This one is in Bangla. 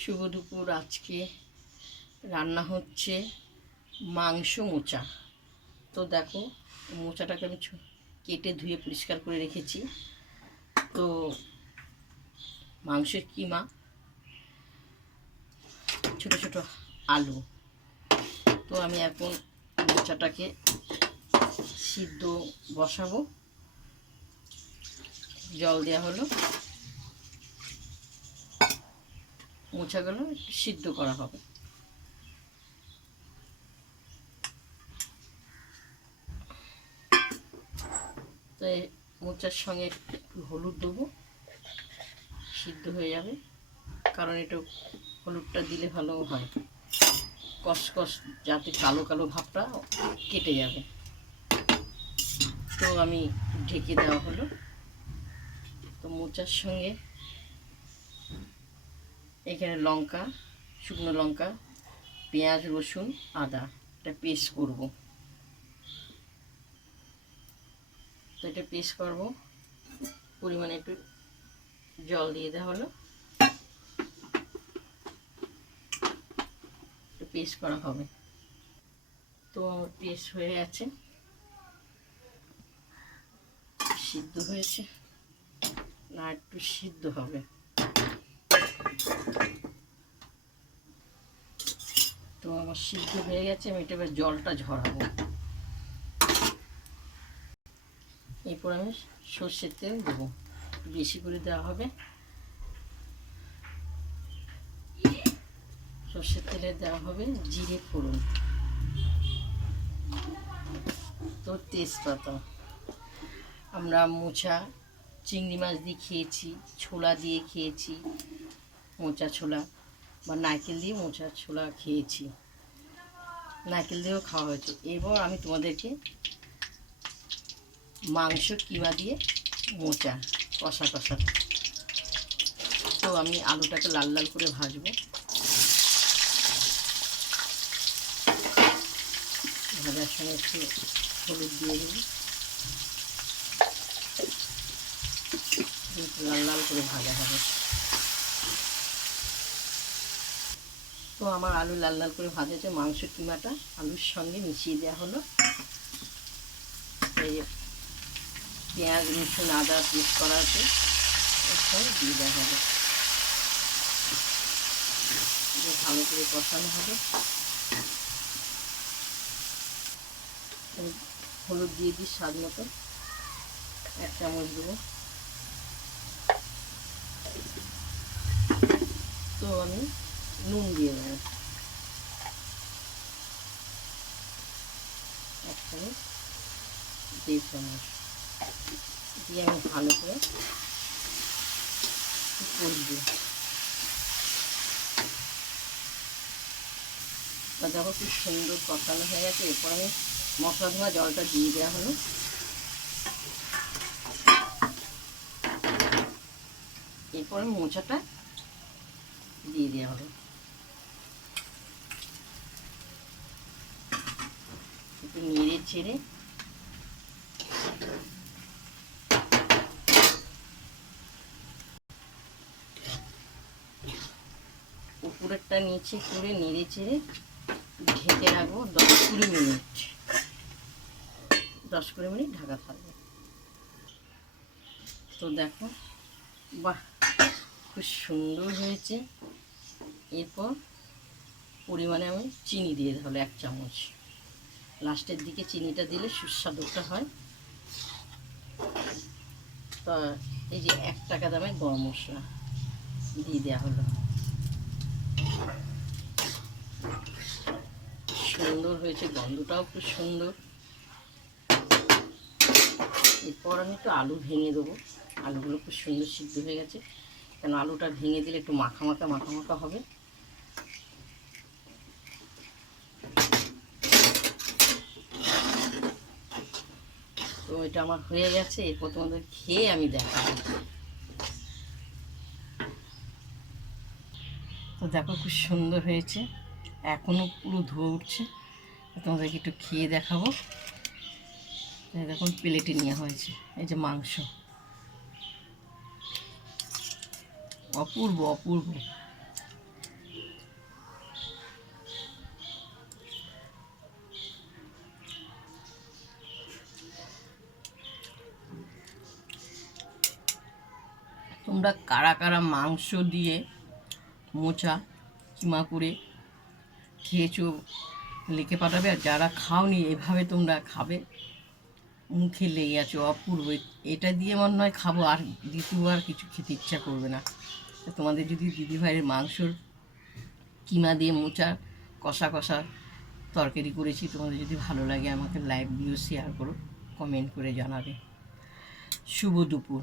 শুভ দুপুর। আজকে রান্না হচ্ছে মাংস মোচা। তো দেখো, মোচাটাকে আমি কেটে ধুয়ে পরিষ্কার করে রেখেছি। তো মাংসের কিমা, ছোট ছোট আলু। তো আমি এখন মোচাটাকে সিদ্ধ বসাবো। জল দেওয়া হলো, মোচাগুলো একটু সিদ্ধ করা হবে। তো মোচার সঙ্গে একটু হলুদ দেবো, সিদ্ধ হয়ে যাবে। কারণ একটু হলুদটা দিলে ভালো হয়, কসকস যাতে কালো কালো ভাবটা কেটে যাবে। তো আমি ঢেকে দেওয়া হলো। তো মোচার সঙ্গে এখানে লঙ্কা, শুকনো লঙ্কা, পেঁয়াজ, রসুন, আদা এটা পেস্ট করব। তো এটা পেস্ট করব, পরিমাণে একটু জল দিয়ে দেওয়া হলো, একটু পেস্ট করা হবে। তো পেস্ট হয়ে গেছে, সিদ্ধ হয়েছে না, একটু সিদ্ধ হবে। তো আমার সিদ্ধ হয়ে গেছে, আমি এটা এবার জলটা ঝরাবো। এরপর আমি সর্ষের তেল দেবো, বেশি করে দেওয়া হবে। সর্ষের তেলে দেওয়া হবে জিরে ফোড়ন, তো তেজপাতা। আমরা মোচা চিংড়ি মাছ দিয়ে খেয়েছি, ছোলা দিয়ে খেয়েছি, মোচা ছোলা, বা নারকেল দিয়ে মোচা ছোলা খেয়েছি, নারকেল দিয়েও খাওয়া হয়েছে। এবার আমি তোমাদেরকে মাংস কিমা দিয়ে মোচা কষা কষা। তো আমি আলুটাকে লাল লাল করে ভাজবো। ভাজার সময় একটু হলুদ দিয়ে দিই, লাল লাল করে ভাজা হবে। তো আমার আলু লাল লাল করে ভাজা, মাংস কিমাটা আলুর সঙ্গে মিশিয়ে দেওয়া হলো। এই পেঁয়াজ, রসুন, আদা পেস্ট করা আছে, এর সঙ্গে দিয়ে দেওয়া হবে। ভালো করে কষানো হবে। হলুদ দিয়ে দিই স্বাদ মতো, 1 চামচ দেবো। তো আমি নুন দিয়ে দেবো 1 চামচ, 1.5 চামচ দিয়ে আমি ভালো করে কষবো। দেখো খুব সুন্দর কষানো হয়ে গেছে। এরপর আমি মশলা ধোয়া জলটা দিয়ে দেওয়া হলো। এরপরে মোচাটা দিয়ে দেওয়া হলো, একটু নেড়ে চেড়ে উপরেরটা নিচে করে নেড়ে চেড়ে ঢেকে রাখবো 10-20 মিনিট। 10-20 মিনিট ঢাকা থাকবে। তো দেখো, বাহ, খুব সুন্দর হয়েছে। এরপর পরিমাণে আমি চিনি দিয়ে হলো 1 চামচ। লাস্টের দিকে চিনিটা দিলে সুস্বাদুটা হয়। তা এই যে 1 টাকা দামের গরম মশলা দিয়ে দেওয়া হলো। সুন্দর হয়েছে, গন্ধটাও খুব সুন্দর। এরপর আমি একটু আলু ভেঙে দেবো। আলুগুলো খুব সুন্দর সিদ্ধ হয়ে গেছে, কেন আলুটা ভেঙে দিলে একটু মাখা মাখা মাখা মাখা হবে। তো এটা আমার হয়ে গেছে। এরপর তোমাদের খেয়ে আমি দেখাবো। তো দেখো খুব সুন্দর হয়েছে, এখনও পুরো ধোয়া উঠছে। তোমাদেরকে একটু খেয়ে দেখাবো। দেখুন প্লেটে নেওয়া হয়েছে, এই যে মাংস, অপূর্ব অপূর্ব। তোমরা কারা কারা মাংস দিয়ে মোচা কিমা করে খেয়েছো লিখে পাঠাবে, আর যারা খাওনি এভাবে তোমরা খাবে, মুখে লেগে আছে অপূর্ব। এটা দিয়ে মনে হয় খাবো, আর দ্বিতীয়বার কিছু খেতে ইচ্ছা করবে না। তোমাদের যদি দিদিভাইয়ের মাংসর কিমা দিয়ে মোচা কষা কষা তরকারি করেছি, তোমাদের যদি ভালো লাগে আমাকে লাইভ ভিডিও শেয়ার করো, কমেন্ট করে জানাবে। শুভ দুপুর।